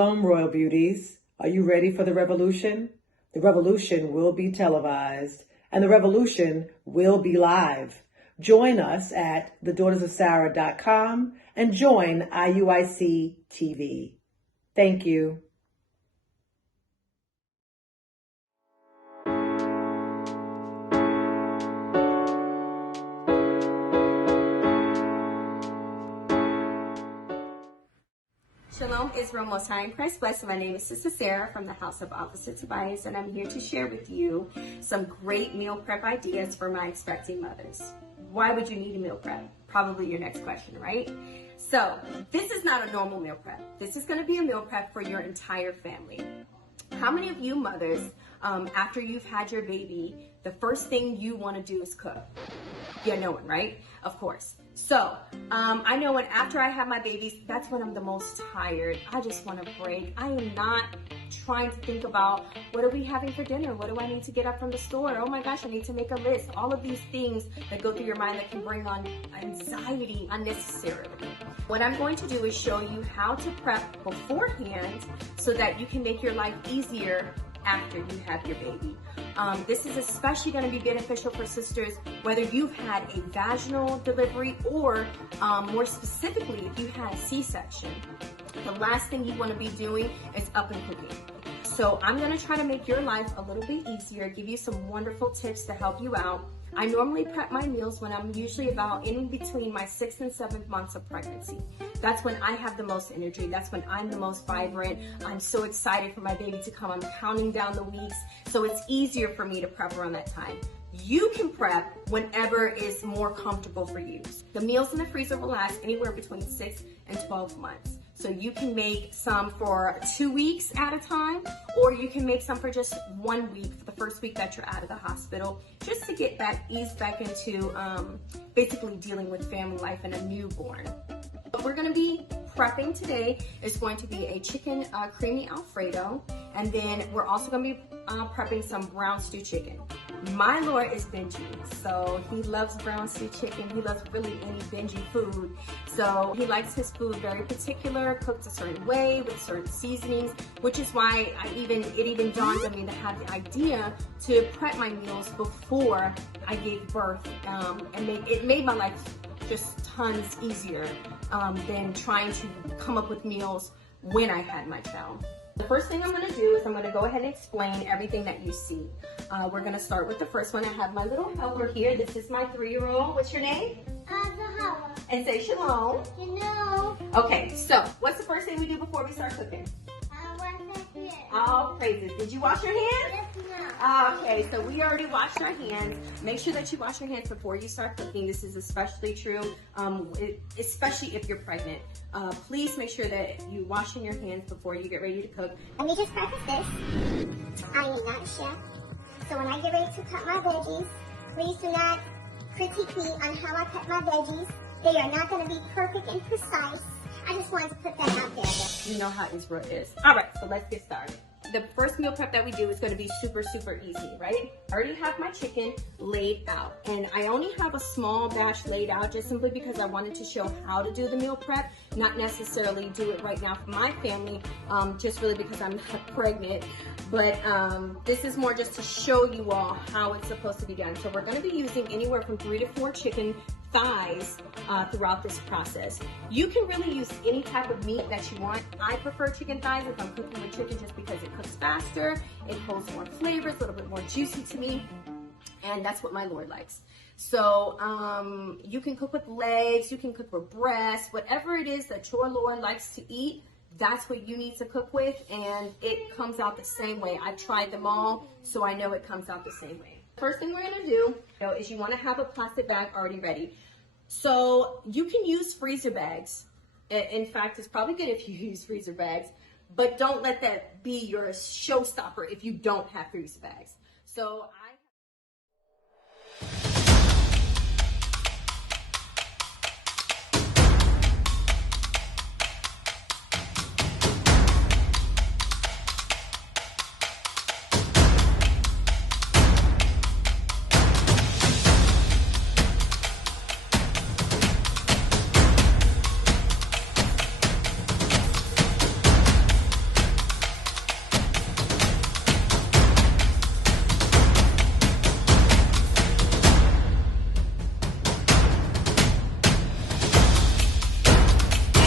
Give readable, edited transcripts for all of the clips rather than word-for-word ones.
Shalom, Royal Beauties. Are you ready for the revolution? The revolution will be televised, and the revolution will be live. Join us at thedaughtersoфsarah.com and join IUIC TV. Thank you. Shalom, Israel, Most High in Christ blessed. My name is Sister Sarah from the House of Opposites Bias, and I'm here to share with you some great meal prep ideas for my expecting mothers. Why would you need a meal prep? Probably your next question, right? So this is not a normal meal prep. This is going to be a meal prep for your entire family. How many of you mothers, after you've had your baby, the first thing you want to do is cook? Yeah, no one, right? Of course. So, I know when after I have my babies, that's when I'm the most tired. I just want to break. I am not trying to think about what are we having for dinner? What do I need to get up from the store? Oh my gosh, I need to make a list. All of these things that go through your mind that can bring on anxiety unnecessarily. What I'm going to do is show you how to prep beforehand so that you can make your life easier after you have your baby. This is especially going to be beneficial for sisters, whether you've had a vaginal delivery or more specifically, if you had a C-section. The last thing you want to be doing is up and cooking. So I'm going to try to make your life a little bit easier, give you some wonderful tips to help you out. I normally prep my meals when I'm usually about in between my 6th and 7th months of pregnancy. That's when I have the most energy. That's when I'm the most vibrant. I'm so excited for my baby to come. I'm counting down the weeks. So it's easier for me to prep around that time. You can prep whenever is more comfortable for you. The meals in the freezer will last anywhere between 6 and 12 months. So you can make some for 2 weeks at a time, or you can make some for just 1 week, for the first week that you're out of the hospital, just to get eased back into basically dealing with family life and a newborn. What we're gonna be prepping today is going to be a chicken creamy Alfredo, and then we're also gonna be prepping some brown stew chicken. My Lord is Benji, so he loves brown stew chicken. He loves really any Benji food. So he likes his food very particular, cooked a certain way with certain seasonings, which is why it even dawned on me to have the idea to prep my meals before I gave birth, and it made my life just tons easier than trying to come up with meals when I had my child. The first thing I'm going to do is I'm going to go ahead and explain everything that you see. We're going to start with the first one. I have my little helper here. This is my 3-year-old. What's your name? Zahara. And say Shalom. Shalom. Okay, so what's the first thing we do before we start cooking? Wash our hands. All praises. Did you wash your hands? Yes, ma'am. Okay, so we already washed our hands. Make sure that you wash your hands before you start cooking. This is especially true, especially if you're pregnant. Please make sure that you wash your hands before you get ready to cook. Let me just preface this. I am not a chef, so when I get ready to cut my veggies, please do not critique me on how I cut my veggies. They are not going to be perfect and precise. I just wanted to put that out there. You know how Israel is. All right, so let's get started. The first meal prep that we do is going to be super, super easy, right? I already have my chicken laid out, and I only have a small batch laid out just simply because I wanted to show how to do the meal prep, not necessarily do it right now for my family, just really because I'm not pregnant. But this is more just to show you all how it's supposed to be done. So we're going to be using anywhere from 3 to 4 chicken thighs throughout this process. You can really use any type of meat that you want. I prefer chicken thighs if I'm cooking with chicken just because it cooks faster, it holds more flavors, a little bit more juicy to me, and that's what my Lord likes. So you can cook with legs, you can cook with breasts, whatever it is that your Lord likes to eat, that's what you need to cook with, and it comes out the same way. I've tried them all, so I know it comes out the same way. First thing we're gonna do is you wanna have a plastic bag already ready. So you can use freezer bags. In fact, it's probably good if you use freezer bags, but don't let that be your showstopper if you don't have freezer bags. So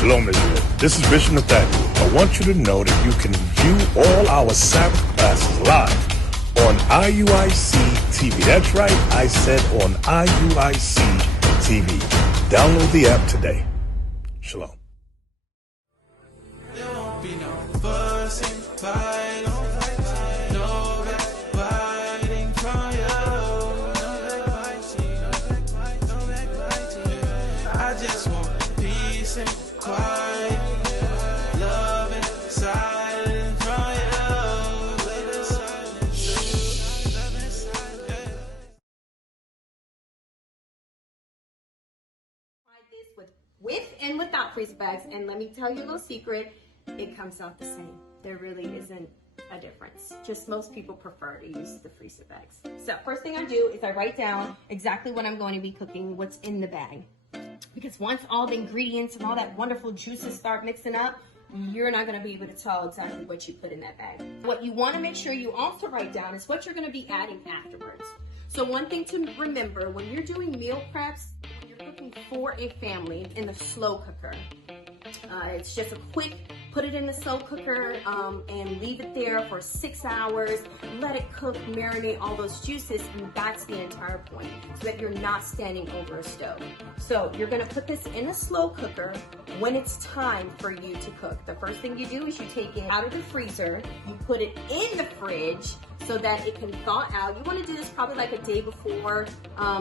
Shalom Israel. This is Bishop Nathaniel. I want you to know that you can view all our Sabbath classes live on IUIC TV. That's right, I said on IUIC TV. Download the app today. Shalom. There won't be no fussing, fighting, no backbiting from you. No backbiting, no backbiting. I just want peace and quiet, love and silence from you. Love and silence, love and silence. Try this with and without freezer bags, and let me tell you a little secret, it comes out the same. There really isn't a difference. Just most people prefer to use the freezer bags. So first thing I do is I write down exactly what I'm going to be cooking, what's in the bag. Because once all the ingredients and all that wonderful juices start mixing up, you're not going to be able to tell exactly what you put in that bag. What you want to make sure you also write down is what you're going to be adding afterwards. So one thing to remember, when you're doing meal preps, when you're cooking for a family in the slow cooker, it's just a quick, put it in the slow cooker and leave it there for 6 hours. Let it cook, marinate all those juices, and that's the entire point, so that you're not standing over a stove. So you're gonna put this in a slow cooker when it's time for you to cook. The first thing you do is you take it out of the freezer, you put it in the fridge so that it can thaw out. You wanna do this probably like a day before,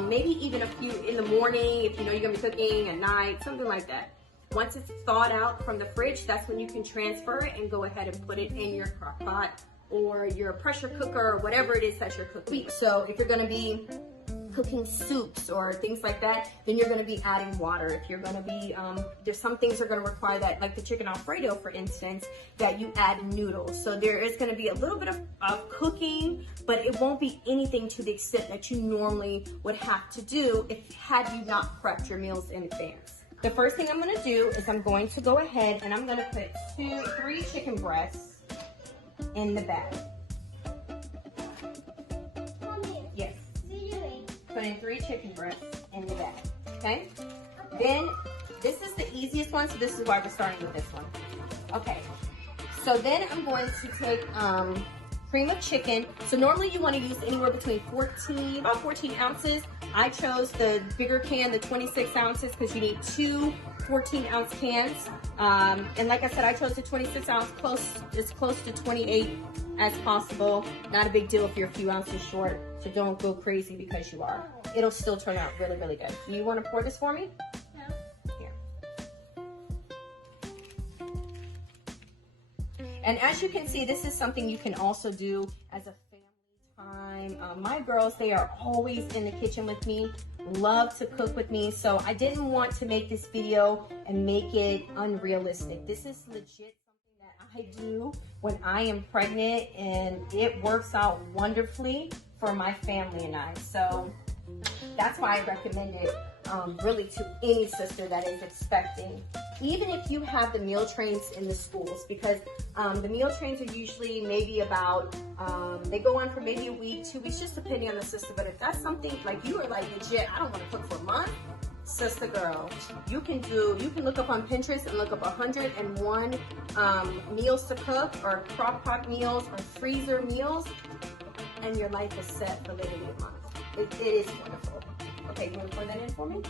maybe even a few in the morning if you know you're gonna be cooking at night, something like that. Once it's thawed out from the fridge, that's when you can transfer it and go ahead and put it in your crock pot or your pressure cooker or whatever it is that you're cooking. So if you're gonna be cooking soups or things like that, then you're gonna be adding water. If you're gonna be, there's some things that are gonna require that, like the chicken Alfredo, for instance, that you add noodles. So there is gonna be a little bit of cooking, but it won't be anything to the extent that you normally would have to do had you not prepped your meals in advance. The first thing I'm gonna do is I'm going to go ahead and I'm gonna put 3 chicken breasts in the bag. Yes. Putting 3 chicken breasts in the bag, okay? Then, this is the easiest one, so this is why we're starting with this one. Okay, so then I'm going to take cream of chicken. So normally you wanna use anywhere between about 14 ounces. I chose the bigger can, the 26 ounces, because you need 2 14-ounce cans. And like I said, I chose the 26 ounce, as close to 28 as possible. Not a big deal if you're a few ounces short, so don't go crazy because you are. It'll still turn out really, really good. Do you want to pour this for me? No. Here. And as you can see, this is something you can also do as a time. My girls, they are always in the kitchen with me, love to cook with me, so I didn't want to make this video and make it unrealistic. This is legit something that I do when I am pregnant, and it works out wonderfully for my family and I. So that's why I recommend it really to any sister that is expecting. Even if you have the meal trains in the schools, because the meal trains are usually maybe about, they go on for maybe a week, 2 weeks, just depending on the sister. But if that's something like you are like, legit, I don't want to cook for a month, sister girl, you can look up on Pinterest and look up 101 meals to cook, or crock pot meals, or freezer meals, and your life is set for literally a month. It is wonderful. Okay, you want to pour that in for me?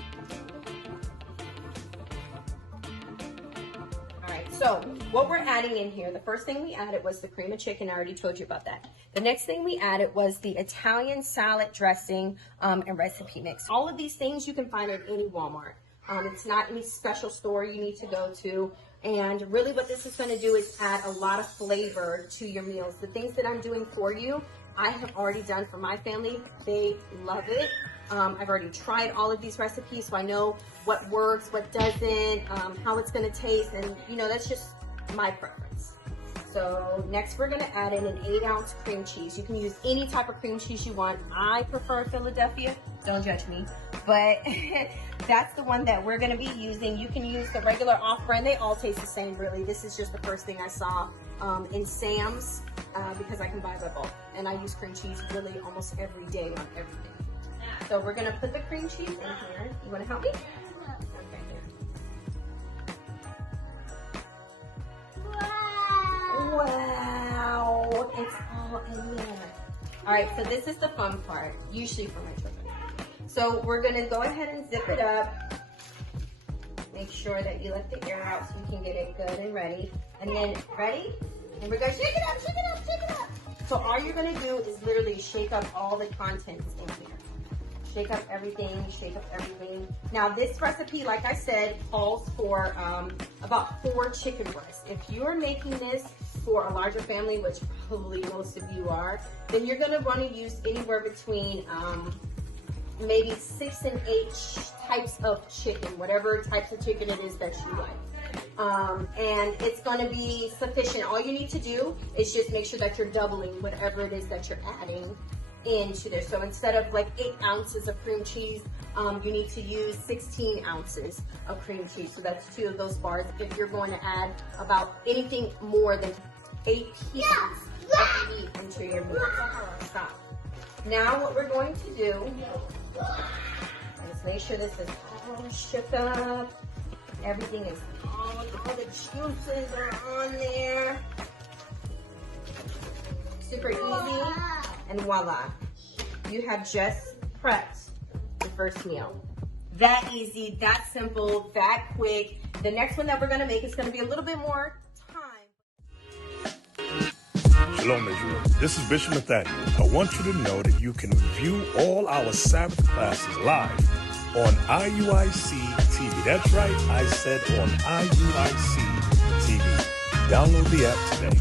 Alright, so what we're adding in here, the first thing we added was the cream of chicken. I already told you about that. The next thing we added was the Italian salad dressing and recipe mix. All of these things you can find at any Walmart. It's not any special store you need to go to. And really what this is going to do is add a lot of flavor to your meals. The things that I'm doing for you, I have already done for my family. They love it. I've already tried all of these recipes, so I know what works, what doesn't, how it's gonna taste, and you know, that's just my preference. So next we're gonna add in an 8-ounce cream cheese. You can use any type of cream cheese you want. I prefer Philadelphia, don't judge me, but that's the one that we're gonna be using. You can use the regular off-brand, they all taste the same really. This is just the first thing I saw in Sam's because I can buy by bulk. And I use cream cheese really almost every day on everything. So we're gonna put the cream cheese in here. You wanna help me? Okay, here. all in there. All right, so this is the fun part, usually for my children. So we're gonna go ahead and zip it up. Make sure that you let the air out so you can get it good and ready. And then, ready? And we're gonna shake it up, shake it up, shake it up. So all you're gonna do is literally shake up all the contents in here. Shake up everything, shake up everything. Now this recipe, like I said, calls for about 4 chicken breasts. If you're making this for a larger family, which probably most of you are, then you're gonna wanna use anywhere between maybe 6 and 8 types of chicken, whatever types of chicken it is that you like. And it's gonna be sufficient. All you need to do is just make sure that you're doubling whatever it is that you're adding into this. So instead of like 8 ounces of cream cheese, you need to use 16 ounces of cream cheese. So that's 2 of those bars. If you're going to add about anything more than 8 pieces of meat into your meal. Stop. Now what we're going to do is make sure this is all shook up. Everything is all the juices are on there. Super easy. And voila, you have just prepped the first meal. That easy, that simple, that quick. The next one that we're gonna make is gonna be a little bit more time. Shalom, Israel. This is Bishop Nathaniel. I want you to know that you can view all our Sabbath classes live on IUIC TV. That's right, I said on IUIC TV. Download the app today.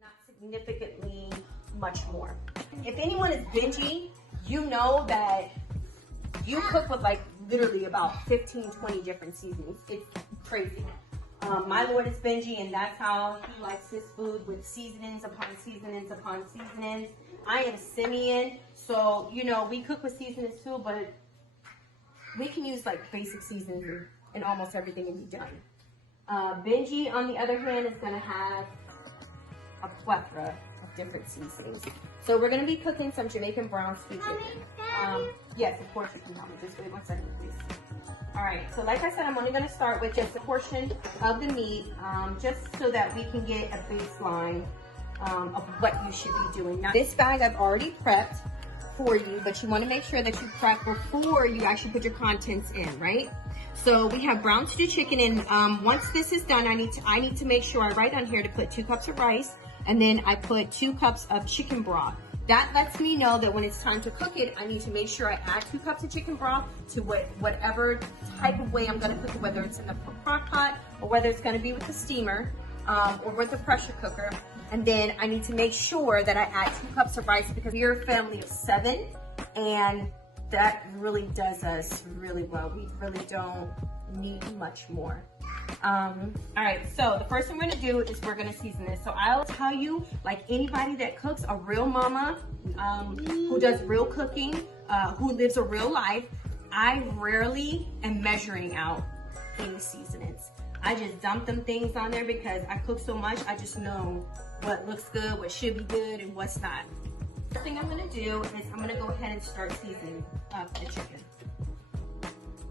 Not significantly much more. If anyone is bingey, you know that you cook with like literally about 15, 20 different seasonings. It's crazy. My Lord is bingey, and that's how he likes his food, with seasonings upon seasonings upon seasonings. I am Simeon, so you know we cook with seasonings too, but we can use like basic seasonings in almost everything and be done. Benji, on the other hand, is going to have a plethora of different seasonings. So we're going to be cooking some Jamaican brown stew chicken. Yes, of course you can help me. Just wait 1 second, please. All right, so like I said, I'm only going to start with just a portion of the meat, just so that we can get a baseline of what you should be doing. Now, this, guys, I've already prepped for you, but you want to make sure that you prep before you actually put your contents in, right? So we have brown stew chicken, and once this is done, I need to make sure I write on here to put 2 cups of rice, and then I put 2 cups of chicken broth. That lets me know that when it's time to cook it, I need to make sure I add 2 cups of chicken broth to whatever type of way I'm going to cook it, whether it's in the crock pot or whether it's going to be with the steamer or with the pressure cooker. And then I need to make sure that I add 2 cups of rice, because we're a family of 7, and that really does us really well. We really don't need much more. All right, so the first thing we're gonna do is we're gonna season this. So I'll tell you, like anybody that cooks, a real mama, who does real cooking, who lives a real life, I rarely am measuring out any seasonings. I just dump them things on there because I cook so much, I just know what looks good, what should be good, and what's not. First thing I'm gonna do is I'm gonna go ahead and start seasoning up the chicken.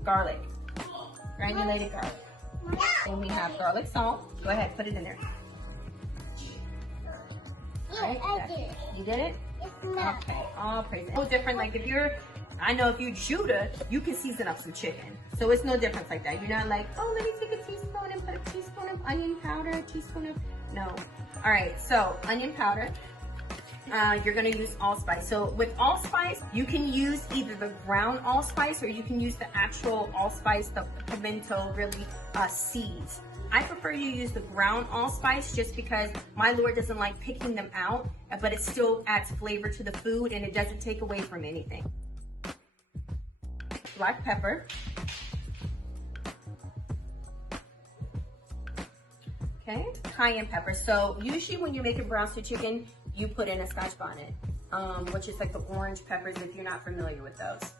Garlic, granulated garlic. And we have garlic salt. Go ahead, put it in there. Right, you did it? Okay, all praise it. No different, like if you're Judah, you can season up some chicken. So it's no difference like that. You're not like, oh, let me take a teaspoon and put a teaspoon of onion powder, a teaspoon of, no. All right, so onion powder. You're gonna use allspice. So with allspice, you can use either the ground allspice or you can use the actual allspice, the pimento really seeds. I prefer you use the ground allspice just because my Lord doesn't like picking them out, but it still adds flavor to the food and it doesn't take away from anything. Black pepper. Okay, cayenne pepper. So usually when you're making brown stew chicken, you put in a Scotch bonnet, which is like the orange peppers if you're not familiar with those.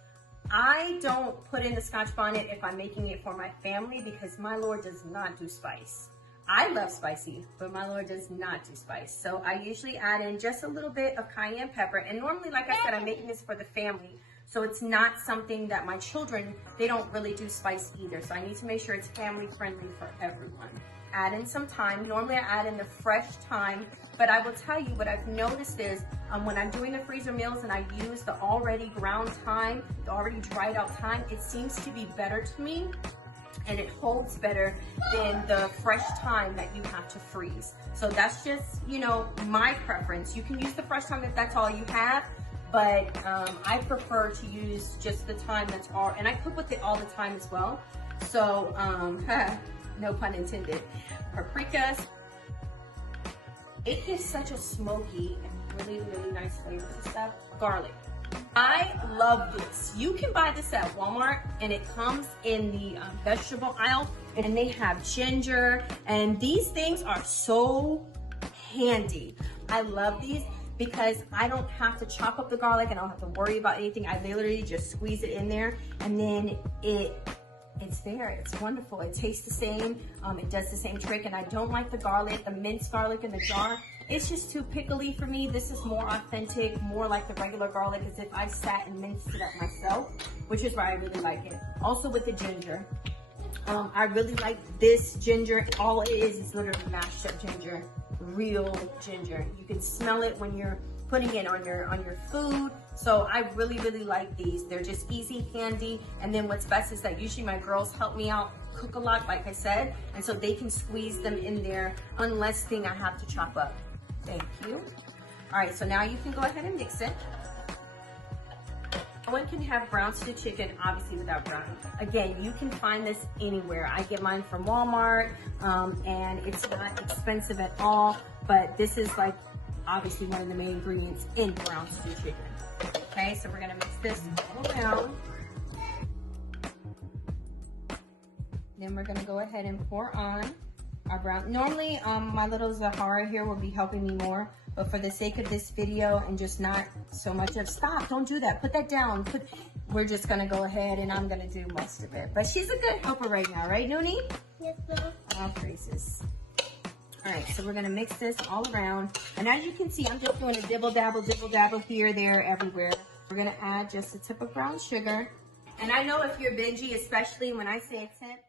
I don't put in the Scotch bonnet if I'm making it for my family because my Lord does not do spice. I love spicy, but my Lord does not do spice. So I usually add in just a little bit of cayenne pepper. And normally, like I said, I'm making this for the family. So it's not something that my children, they don't really do spice either. So I need to make sure it's family friendly for everyone. Add in some thyme. Normally I add in the fresh thyme, but I will tell you what I've noticed is when I'm doing the freezer meals and I use the already ground thyme, the already dried out thyme, it seems to be better to me and it holds better than the fresh thyme that you have to freeze. So that's just, you know, my preference. You can use the fresh thyme if that's all you have, but I prefer to use just the thyme that's all, and I cook with it all the time as well. So, no pun intended. Paprika. It gives such a smoky and really, really nice flavor to stuff. Garlic. I love this. You can buy this at Walmart and it comes in the vegetable aisle and they have ginger and these things are so handy. I love these because I don't have to chop up the garlic. I don't have to worry about anything. I literally just squeeze it in there and then it's there. It's wonderful. It tastes the same. It does the same trick. And I don't like the garlic, the minced garlic in the jar. It's just too pickly for me. This is more authentic, more like the regular garlic as if I sat and minced it up myself, which is why I really like it. Also with the ginger. I really like this ginger. All it is literally mashed up ginger, real ginger. You can smell it when you're putting it on your food. So I really, really like these. They're just easy, handy. And then what's best is that usually my girls help me out cook a lot, like I said, and so they can squeeze them in there, one less thing I have to chop up. Thank you. All right, so now you can go ahead and mix it. One can have brown stew chicken, obviously without browning. Again, you can find this anywhere. I get mine from Walmart, and it's not expensive at all, but this is like obviously one of the main ingredients in brown stew chicken. Okay, so we're gonna mix this all around. Then we're gonna go ahead and pour on our brown. Normally, my little Zahara here will be helping me more, but for the sake of this video and just not so much of, stop, don't do that, put that down. We're just gonna go ahead and I'm gonna do most of it. But she's a good helper right now, right, Noonie? Yes, ma'am. Oh, praises. All right, so we're gonna mix this all around. And as you can see, I'm just doing a dibble dabble here, there, everywhere. We're gonna add just a tip of brown sugar. And I know if you're bingy, especially when I say a tip,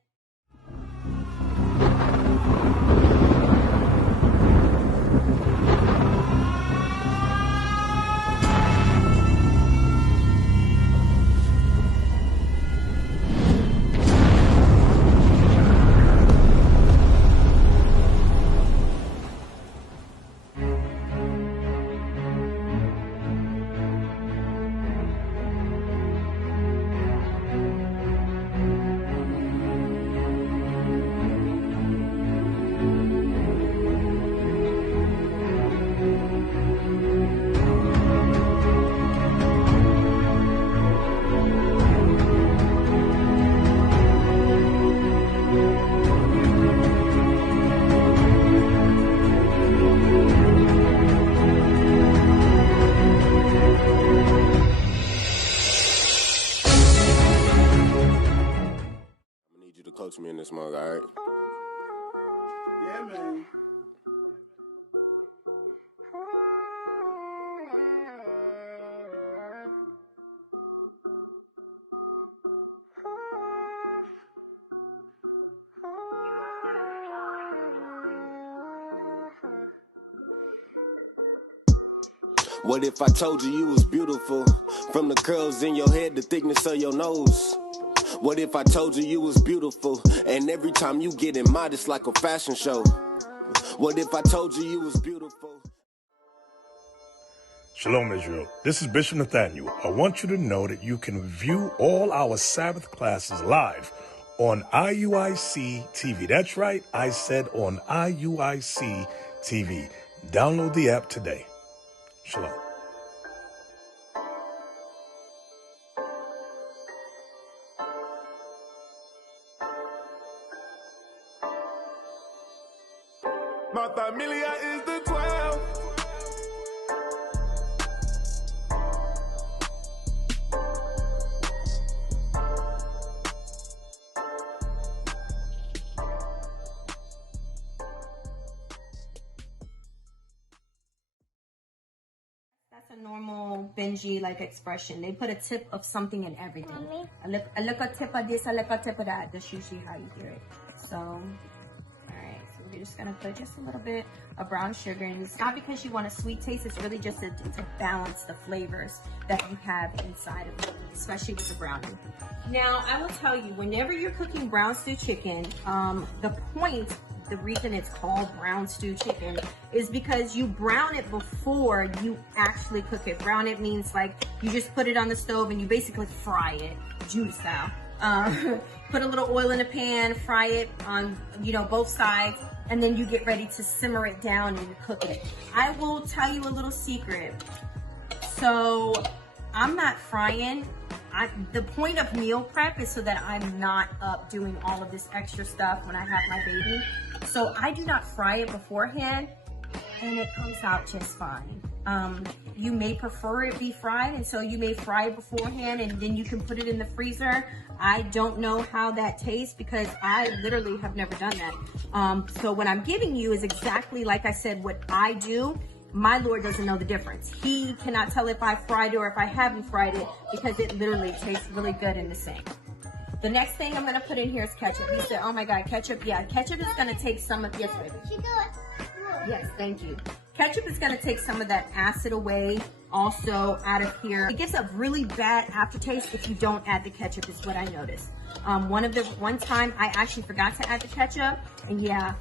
Coach me in this mug, all right? Yeah, man. What if I told you was beautiful? From the curls in your head, the thickness of your nose. What if I told you was beautiful? And every time you get in mine, it's like a fashion show. What if I told you was beautiful? Shalom, Israel. This is Bishop Nathaniel. I want you to know that you can view all our Sabbath classes live on IUIC TV. That's right, I said on IUIC TV. Download the app today. Shalom. My familia is the 12. That's a normal Benji like expression. They put a tip of something in everything. Mommy? A little tip of this, a little tip of that. That's usually how you hear it. So, all right. So we're just gonna put just a little bit of brown sugar, and it's not because you want a sweet taste. It's really just to balance the flavors that you have inside of it, especially with the brownie. Now, I will tell you, whenever you're cooking brown stew chicken, the reason it's called brown stew chicken is because you brown it before you actually cook it. Brown it means like you just put it on the stove and you basically fry it, Judy style. Put a little oil in a pan, fry it on, both sides, and then you get ready to simmer it down and you cook it. I will tell you a little secret. So I'm not frying. The point of meal prep is so that I'm not up doing all of this extra stuff when I have my baby. So I do not fry it beforehand, and it comes out just fine. You may prefer it be fried, and so you may fry it beforehand and then you can put it in the freezer. I don't know how that tastes because I literally have never done that. So what I'm giving you is exactly like I said, what I do. My Lord doesn't know the difference. He cannot tell if I fried it or if I haven't fried it because it literally tastes really good in the sink. The next thing I'm gonna put in here is ketchup. You said, oh my God, ketchup. Yeah, ketchup is gonna take some of, yes, baby. Yes, thank you. Ketchup is gonna take some of that acid away also out of here. It gives a really bad aftertaste if you don't add the ketchup is what I noticed. One time I actually forgot to add the ketchup, and yeah,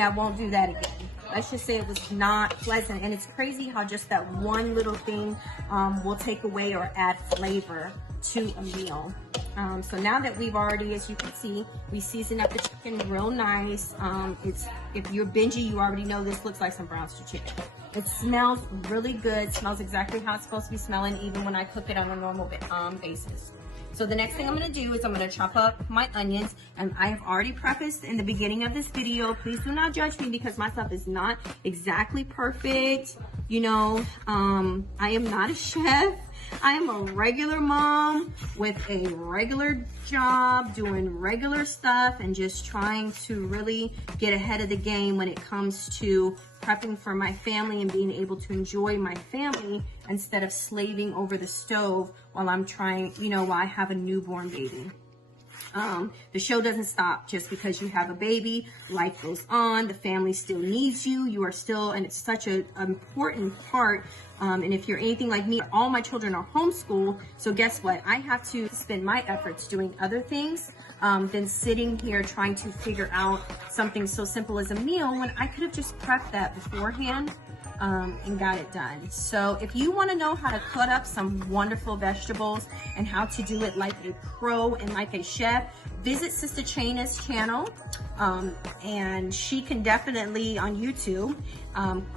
I won't do that again. Let's just say it was not pleasant, and it's crazy how just that one little thing will take away or add flavor to a meal. So now that we've already, as you can see, we season up the chicken real nice. If you're Benji, you already know this looks like some brown stew chicken. It smells really good, smells exactly how it's supposed to be smelling, even when I cook it on a normal basis. So the next thing I'm gonna do is I'm gonna chop up my onions, and I have already prefaced in the beginning of this video, please do not judge me because my stuff is not exactly perfect. I am not a chef. I am a regular mom with a regular job, doing regular stuff and just trying to really get ahead of the game when it comes to prepping for my family and being able to enjoy my family instead of slaving over the stove while I'm trying, while I have a newborn baby. The show doesn't stop just because you have a baby. Life goes on. The family still needs you. You are still, and it's such an important part. And if you're anything like me, all my children are homeschooled. So guess what? I have to spend my efforts doing other things than sitting here trying to figure out something so simple as a meal when I could have just prepped that beforehand and got it done. So if you want to know how to cut up some wonderful vegetables and how to do it like a pro and like a chef, visit Sister Chaina's channel, and she can definitely on YouTube,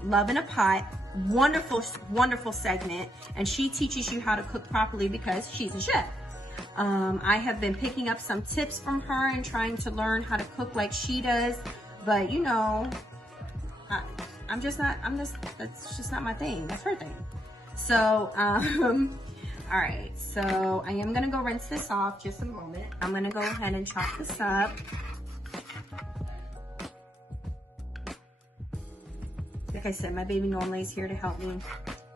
Love in a Pot, wonderful segment, and she teaches you how to cook properly because she's a chef. I have been picking up some tips from her and trying to learn how to cook like she does, but that's just not my thing. That's her thing. So, all right. So I am going to go rinse this off just a moment. I'm going to go ahead and chop this up. Like I said, my baby normally is here to help me.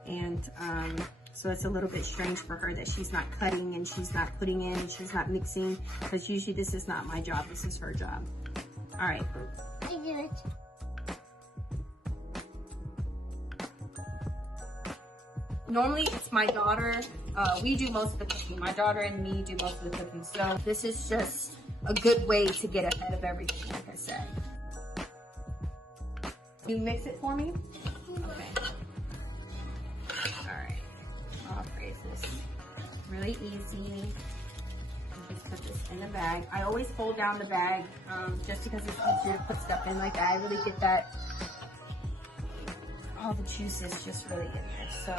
And, so it's a little bit strange for her that she's not cutting and she's not putting in and she's not mixing, because usually this is not my job. This is her job. All right. I do it. Normally it's my daughter. We do most of the cooking. My daughter and me do most of the cooking. So this is just a good way to get ahead of everything, like I said. You mix it for me? Okay. All right. I'll phrase this really easy. put this in the bag. I always fold down the bag just because it's easier to put stuff in like that. I really get that, all the juices just really in there. So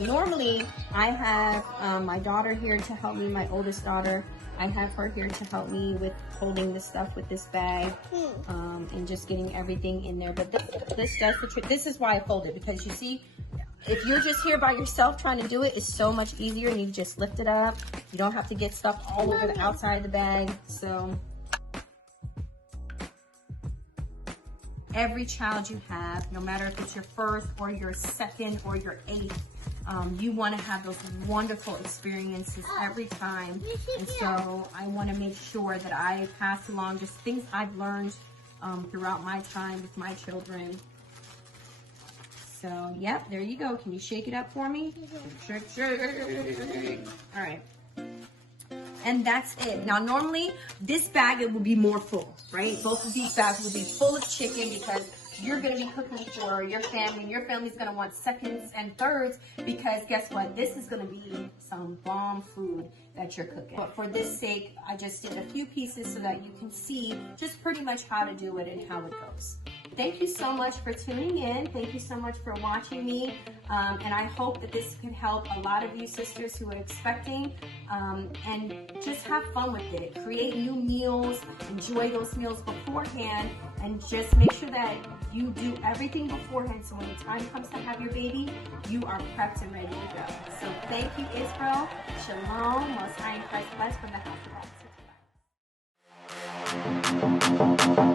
normally I have my daughter here to help me, my oldest daughter. I have her here to help me with holding the stuff with this bag and just getting everything in there. But this does the trick. This is why I fold it, because you see, if you're just here by yourself trying to do it, it's so much easier, and you just lift it up. You don't have to get stuff all over the outside of the bag. So every child you have, no matter if it's your first or your second or your eighth, you want to have those wonderful experiences every time. And so I want to make sure that I pass along just things I've learned throughout my time with my children. So, yep, there you go. Can you shake it up for me? Shake, shake. All right. And that's it. Now, normally, this bag, it will be more full, right? Both of these bags will be full of chicken because you're going to be cooking for your family, and your family's going to want seconds and thirds, because guess what? This is going to be some bomb food that you're cooking. But for this sake, I just did a few pieces so that you can see just pretty much how to do it and how it goes. Thank you so much for tuning in. Thank you so much for watching me. And I hope that this can help a lot of you sisters who are expecting, and just have fun with it. Create new meals, enjoy those meals beforehand, and just make sure that you do everything beforehand so when the time comes to have your baby, you are prepped and ready to go. So thank you, Israel. Shalom, Most High in Christ bless, from the house of Officer.